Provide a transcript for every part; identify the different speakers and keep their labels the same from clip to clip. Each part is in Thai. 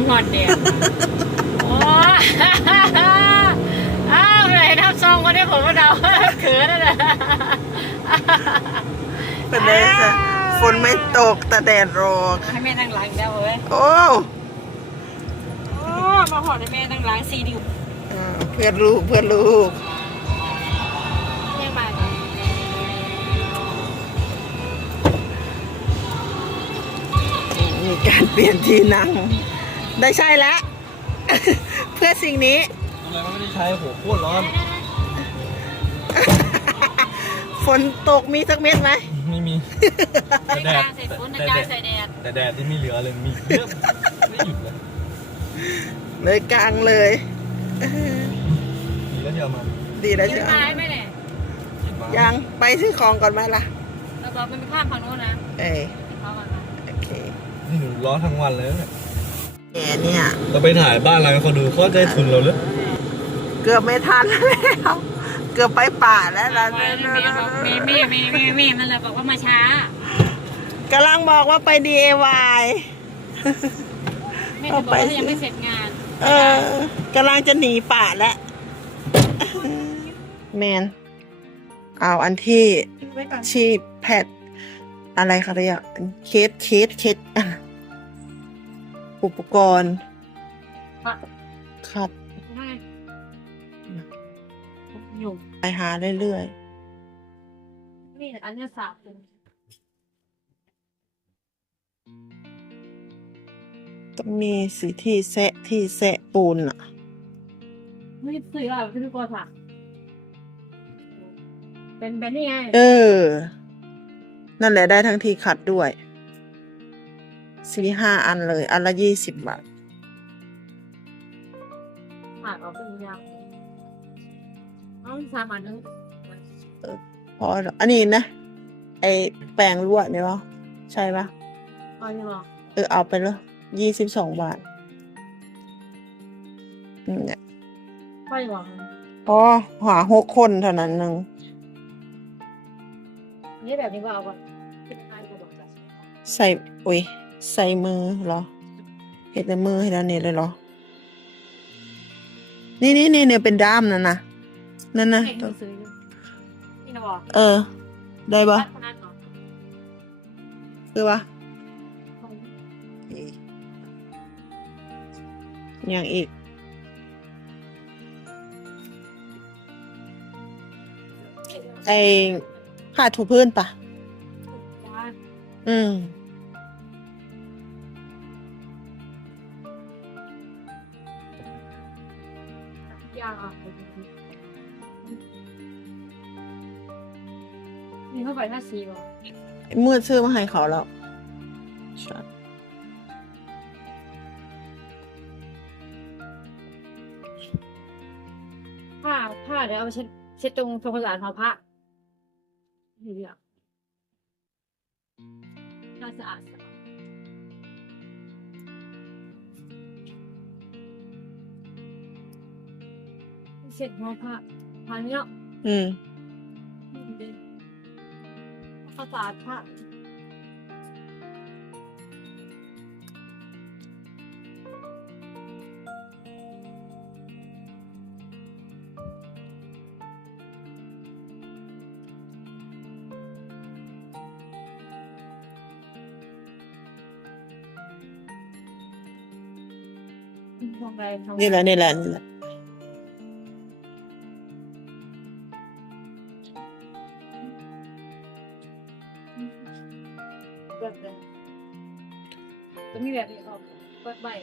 Speaker 1: หอนเดียวโอ้อ้าวเลยน้ำซองก็ได้ผมว่าเดาเขินนั่นแหละ
Speaker 2: เป็นไงคะฝนไม่ตกแต่แดดร้อน
Speaker 1: ให้แม่นั่งหลังได้เว้ย
Speaker 2: โอ้
Speaker 1: มาหอดให้แม่นั่งหลังซีดิว
Speaker 2: เพื่อนลูก
Speaker 1: ยังมา
Speaker 2: มีการเปลี่ยนที่นั่งได้ใช่แล้ว เพื่อสิ่งนี้
Speaker 3: ทำไมไม่ได้ใช้โหโคตรร้อน
Speaker 2: ฝนตกมีสักเม็ดไหม
Speaker 3: ไม่มี
Speaker 1: แต่แดดใส่ฝนแต่
Speaker 3: แดดที่ไม่เหลือเลยมีเยอะไม่หยุด
Speaker 2: เลยกลางเลย
Speaker 3: ดีแล้วเดียวมา
Speaker 2: ดีแล้วเชียว
Speaker 1: ไหมเนี่ย
Speaker 2: ยังไปซื้อของก่อนไหมล่ะ
Speaker 1: เราบอกมันไปข้ามฝั่งโน้นนะ
Speaker 2: โอเค
Speaker 3: นี่หนูร้อนทั้งวันเลยเนี่ย
Speaker 2: เรา
Speaker 3: ไปถ่ายบ้านเราให้เขาดูเขาได้ทุนเราเลย
Speaker 2: เกือบไม่ทันแล้วเกือบไปป่าแล้วนะ
Speaker 1: มีมันเลยบอกว่ามาช้าก
Speaker 2: ำลังบอกว่าไป DIY
Speaker 1: ไม่จะบอกว่ายังไม่เสร็จงาน
Speaker 2: กำลังจะหนีป่าแล้วแมนเอาอันที่ชีพแพทอะไรเขาเรียกเคสอุปกรณ์ครับไปหาเรื่อย
Speaker 1: ๆนี่อันนี้สาบ
Speaker 2: ต้องมีสีที่แซะปูนอ่ะ
Speaker 1: ไม่ซื้ออะไรคือตัวสักเป็นนี่ไง
Speaker 2: นั่นแหละได้ทั้งที่ขัดด้วย4-5 อันเลยอันละ20 บาท
Speaker 1: ขาดออกเป็นยาว3 อันนึง
Speaker 2: พออันนี้นะไอแปรงลวดเนี่ยหรอใช่ปะเอาไปเลย22 บาทเนี่ย
Speaker 1: ไม่หรอ
Speaker 2: หา6 คนเท่านั้นนึง
Speaker 1: นี่แบบนี้ว่าเอา
Speaker 2: ใส่มือเหรอเห็ดในมือให้แล้วนี่เลยเหรอนี่เนี่ยเป็นด้ามนั่นนะนี่นะบอกได้ปะคือปะอย่างอีกไอผ้าถูพื้นปะ
Speaker 1: มีเข้าไป50 บาท
Speaker 2: เมื่อซื้อมาให้เขาแล้ว
Speaker 1: ผ้าเดี๋ยวเอาไปเช็ดตรงความสะอาดของผ้านี่เดียวน่าสะอาดเช็ดหัวผ้าเนี้ยภาษาผ้า
Speaker 2: นี่แหละ
Speaker 1: จะมีแบบนี้ออกเปิดใบ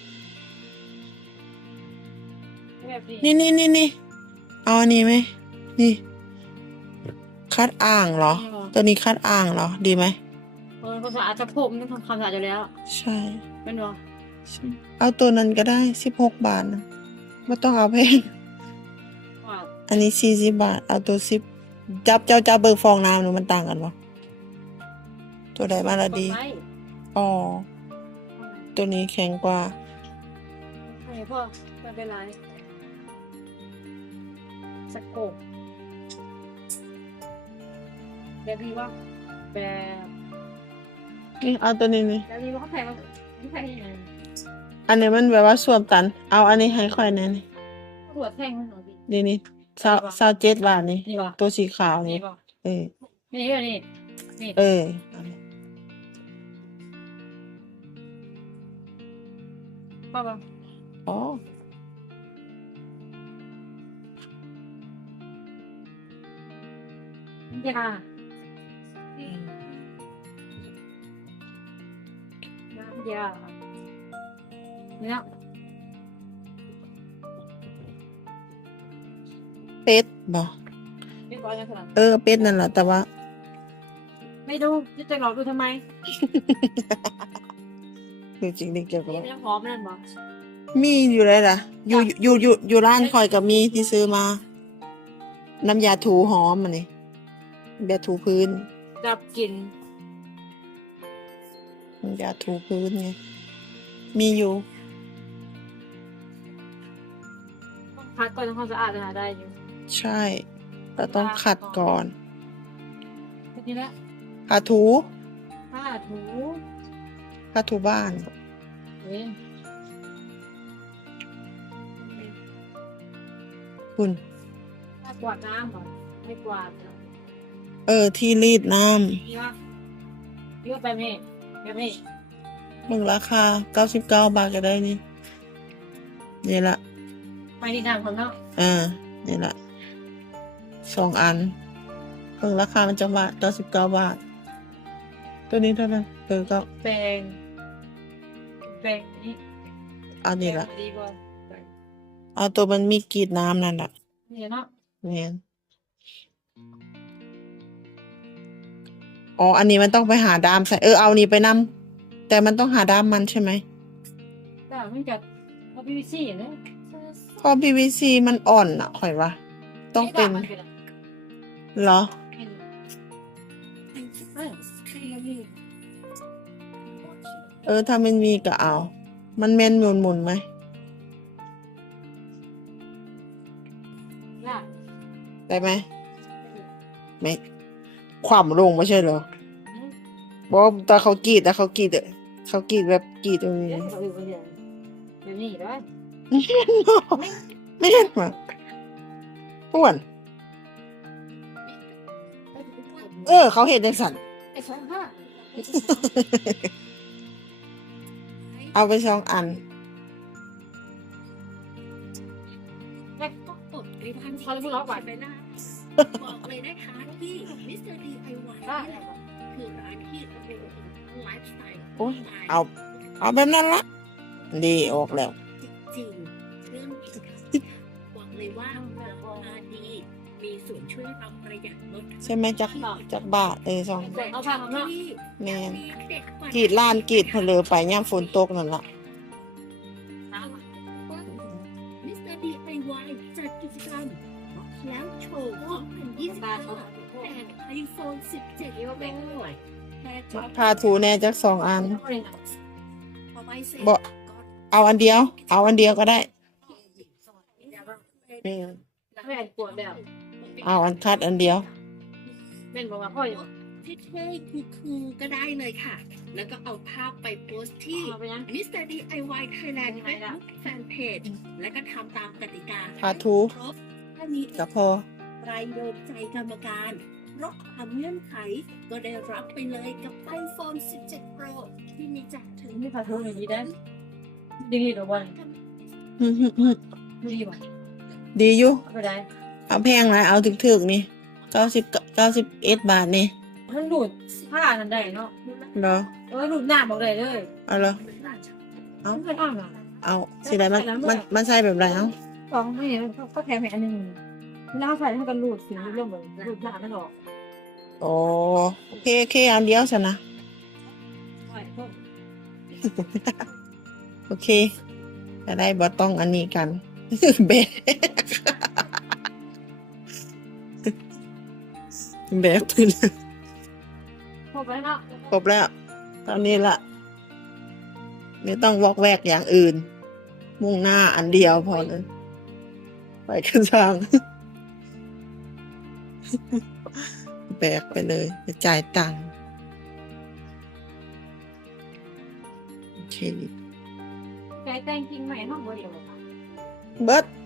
Speaker 1: แบบ
Speaker 2: นี่เอาอันนี้ไหมนี่คัดอ่างเหรอตัวนี้คัดอ่างเหรอดีไหม
Speaker 1: ภาษาจะผมนี่ทำความสะอาดอยู่แล้ว
Speaker 2: ใช่
Speaker 1: เป็นหรอ
Speaker 2: เอาตัวนั้นก็ได้16 บาทนะไม่ต้องเอาแพงอันนี้40 บาทเอาตัว10จับเบิกฟองน้ำหนูมันต่างกันปะตัวใดมาละดีตัวนี้แข็งกว่า
Speaker 1: พ่อไม่เป็นไรสกปแบบนี้ว่าแบบ
Speaker 2: นี่เอาตัวนี้นี่
Speaker 1: แบบนี้ว่าเขาแพงยังไง
Speaker 2: อันนี้มันแบบว่าสวมตัน เอาอันนี้ให้ค่อยแน่นี่
Speaker 1: หัวแท่งมันหน่อยดิ
Speaker 2: นี่27 บาทนี่
Speaker 1: นี่ป่ะ
Speaker 2: ตัวสีขาว
Speaker 1: นี่
Speaker 2: นี่
Speaker 1: ป่ะ
Speaker 2: เออ
Speaker 1: นี่นี่นี่
Speaker 2: เออ
Speaker 1: ป่ะป่ะ
Speaker 2: อ๋อ
Speaker 1: ยาน้ำยาเนี่ย
Speaker 2: เป็ดบ่
Speaker 1: ไม่ร้อยกันขนาด
Speaker 2: เป็ดนั่นแหละแต่ว่า
Speaker 1: ไม่ดูจะหลอกดูทำไม
Speaker 2: จริงๆนี่เกี่ยวกับ
Speaker 1: นี่ไม่ต้องพร้อมนั่นบ่
Speaker 2: มีอยู่เลยล่ะ อยู่ร้านคอยกับมีที่ซื้อมา น้ำยาถูหอมอันนี้น้ำยาถูพื้น
Speaker 1: ดับกลิ่น
Speaker 2: น้ำยาถูพื้นไง มีอยู่
Speaker 1: ต้องพักก่อนทำความสะอาดนะได้อยู่
Speaker 2: ใช่เราต้องขัดก่อน
Speaker 1: แค่นี้แหละ
Speaker 2: ผ้าถู
Speaker 1: ผ้าถู
Speaker 2: ผ้าถูบ้าน
Speaker 1: เว้ย
Speaker 2: คุณ
Speaker 1: ถ้ากวาดน้ำก่อนไม่กวาดเนอะ
Speaker 2: ที่รีดน้
Speaker 1: นี่ว่านี่ว่าแบบนี้แบบนี้
Speaker 2: ำเบิ่งราคา99 บาทก็ได้นี่ นี่ละ
Speaker 1: ไปดีน้ำของเขา
Speaker 2: นี่ละ2 อันเบิ่งราคามันจะบาท99 บาท ตัวนี้เท่านั้นก็
Speaker 1: แปลงนี่
Speaker 2: เอานี่ละ
Speaker 1: แปรงดีกว่า
Speaker 2: เอาตัวมันมีกรีดน้ำนั่นแหละ
Speaker 1: นี่เนาะ
Speaker 2: เนี่ยอ๋อ อันนี้มันต้องไปหาดามใส่ เอานี่ไปนำ แต่มันต้องหาดามมันใช่ไหม
Speaker 1: แต่มันจะเอา PVC เนี่ย
Speaker 2: เพราะ PVC มันอ่อนอ่ะข่อยว่า ต้องเป็น
Speaker 1: มันเป็น
Speaker 2: เหรอ ถ้ามันมีก็เอา มันแม่นหมุนไหม
Speaker 1: น่ะ
Speaker 2: ได้ไหม ไม่ขวามลงไม่ใช่เหรอบอกว่าตอนเขากรีดแบบกรีดตรงนี้
Speaker 1: แบบนี้ได้
Speaker 2: ไม่เห็นมาอ้วน เขาเห็นจังสัน
Speaker 1: ไอ้สองห้า
Speaker 2: เอาไป2 อัน
Speaker 1: แม่ก็ตดไอ้พันเขาเลยพูดล้อหวานไปนะ
Speaker 4: บอกเลยนะคะที่ Mr. DIY
Speaker 1: ได้
Speaker 4: นี่แหละคือร้านที่เราเป็นไลฟ์สไตล์
Speaker 2: โอ้ยเอาแบบนั้นละดีออกแล้ว
Speaker 4: จริงๆเรื่องบอกเลยว่าราคาดี มีส่วนช่วยเราประหยัดลด
Speaker 2: ใช่ไหมจากบาทสอง
Speaker 1: เอาผ้าของเนาะ
Speaker 2: แม่น
Speaker 4: มีเด็กว่าก
Speaker 2: รีดล้านกรีดเพลอไปย่ามฝนตกนั่นละ
Speaker 4: มิสเตอร์ DIY จัดกิจกรรมแล้วโชว์2025แจก iPhone 17 Pro แค่ช็อป
Speaker 2: พาถูแน่จาก2 อัน
Speaker 4: พอไปเสร็จ
Speaker 2: บอก เอาอันเดียว ก็ได้แม่น
Speaker 1: แม่ปวดแบบ
Speaker 2: เอาอันคัดอันเดียว
Speaker 1: เป็นบอกว่าพ่ออยู่
Speaker 4: เท่ๆคือก็ได้เลยค่ะ แล้วก็เอาภาพไปโพสต์ที่
Speaker 1: เอาไปยัง
Speaker 4: Mr. DIY Thailand Facebook Fanpage แล้วก็ทำตามกติกา
Speaker 2: พาถู
Speaker 4: ครบถ้ามี
Speaker 2: ก็พอ
Speaker 4: รายโดนใจกรรมการครบตามเงื่อนไข ก็ได้รับไปเลยกับ iPhone 17 Pro ที่มีแจกถึง
Speaker 1: นี่พาทุกอย่างนี้ได้ดีหรือว่าดีกว่า
Speaker 2: ดีอยู่
Speaker 1: เอาไปได้
Speaker 2: เอาแพงนะเอาถึกๆนี่91 บาทนี่
Speaker 1: มันดูดผ้านั่นได้เนาะ
Speaker 2: เหรอ
Speaker 1: ดูดหน้าบอกเลยเลย
Speaker 2: เอาเหรอ
Speaker 1: มันเป็นอ้อมอ่ะ
Speaker 2: เอาสิได้มันใส่แบบไรเอา
Speaker 1: สองไม่เนี่ยก็แถมอันหนึ่งแล้วใส่ให้กันรูดสีเรื่องเหมือนรูดหน้าไม่หรอก
Speaker 2: โอ้โอเคอันเดียวซะนะ
Speaker 1: ใช่พวก
Speaker 2: โอเคจะได้บ่ต้องอันนี้กัน แบกแบกไปเลย
Speaker 1: พวกไปเนาะ
Speaker 2: ครบแล้วตอนนี้ละไม่ต้องวอกแวกอย่างอื่น มุ่งหน้าอันเดียวพอเลย ไปกันทาง แบกไปเลยไปจ่ายตังค์โอเค
Speaker 1: ใจแต่งจริงไหมห้องบ่เดียว
Speaker 2: เบิด